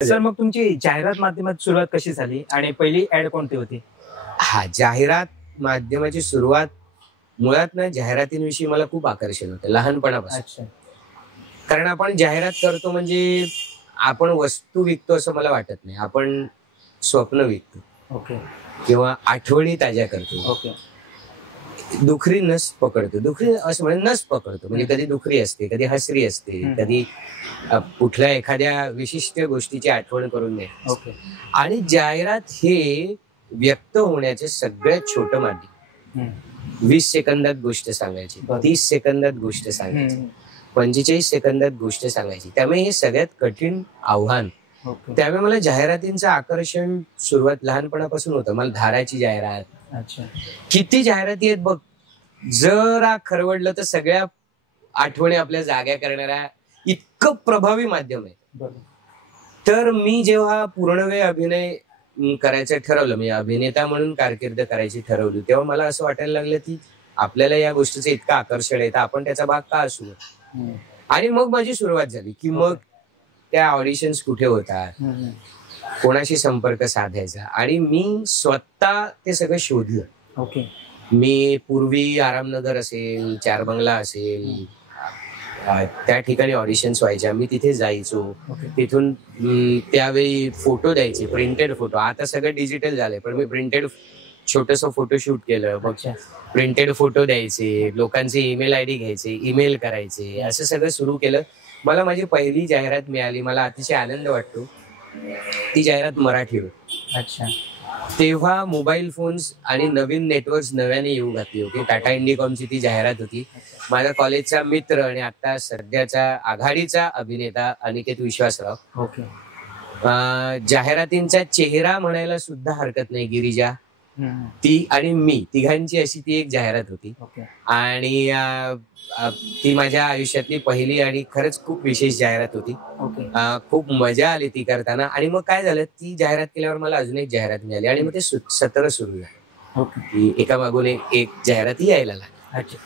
Sir मग तुमची जाहिरात माध्यमात सुरुवात कशी झाली आणि पहिली ऍड कोणती होती? हा, जाहिरात माध्यमाची सुरुवात मुळात ना जाहिरातींविषयी मला खूप आकर्षण होतं लहानपणापासून. अच्छा. कारण आपण जाहिरात करतो म्हणजे आपण वस्तू विकतो असं मला वाटत नाही. आपण स्वप्न विकतो ओके. किंवा आठवणी ताज्या करतो. ओके. दुखरी नस पकडतो. दुखरी असं म्हणजे नस पकडतो. म्हणजे कधी दुखरी असते, कधी हसरी असते, कधी कुठल्या एखाद्या विशिष्ट गोष्टीची आठवण करून दे. ओके. आणि जाहिरात हे व्यक्त होण्याचे सगळ्यात छोटं माध्यम. 20 सेकंदात गोष्ट सांगायची, 30 सेकंदात गोष्ट सांगायची, 45 सेकंदात गोष्ट सांगायची. त्यामुळे हे सगळ्यात कठीण आव्हान. त्यामुळे मला जाहिरातींचं आकर्षण सुरुवात लहानपणापासून होतं. मला धाराची जाहिरात, अच्छा, किती जाहिराती आहेत बघ. जरा खरवडलं तर सगळ्या आठवणी आपल्या जाग्या करणाऱ्या इतकं प्रभावी माध्यम आहे. तर मी जेव्हा पूर्णवेळ अभिनय करायचं ठरवलं, म्हणजे अभिनेता म्हणून कारकीर्द करायची ठरवली, तेव्हा मला असं वाटायला लागलं की आपल्याला या गोष्टीचं इतकं आकर्षण आहे तर आपण त्याचा भाग का असू. आणि मग माझी सुरुवात झाली की मग त्या ऑडिशन्स कुठे होतात, कोणाशी संपर्क साधायचा, आणि मी स्वतः ते सगळं शोधलं. ओके. मी पूर्वी आरामनगर असेल, चार बंगला असेल, त्या ठिकाणी ऑडिशन्स व्हायच्या. मी तिथे जायचो. तिथून त्यावेळी फोटो द्यायचे, प्रिंटेड फोटो. आता सगळं डिजिटल झालंय, पण मी प्रिंटेड छोटस फोटोशूट केलं. मग प्रिंटेड फोटो द्यायचे, लोकांचे ईमेल आयडी घ्यायचे, ईमेल करायचे, असं सगळं सुरू केलं. मला माझी पहिली जाहिरात मिळाली. मला अतिशय आनंद वाटतो. ती जाहिरात मराठीवर. अच्छा. तेव्हा मोबाईल फोन्स आणि नवीन नेटवर्क्स नव्याने येऊ घातली होती. टाटा इंडिकॉमची ती जाहिरात होती. माझ्या कॉलेजचा मित्र आणि आता सध्याचा आघाडीचा अभिनेता अनिकेत विश्वासराव. ओके. जाहिरातींचा चेहरा म्हणायला सुद्धा हरकत नाही, गिरिजा, ती आणि मी तिघांची अशी ती एक जाहिरात होती. आणि ती माझ्या आयुष्यातली पहिली आणि खरंच खूप विशेष जाहिरात होती. खूप मजा आली ती करताना. आणि मग काय झालं, ती जाहिरात केल्यावर मला अजून एक जाहिरात मिळाली आणि मग ते सत्र सुरू झालं. एका मागून एक जाहिराती यायला लागली.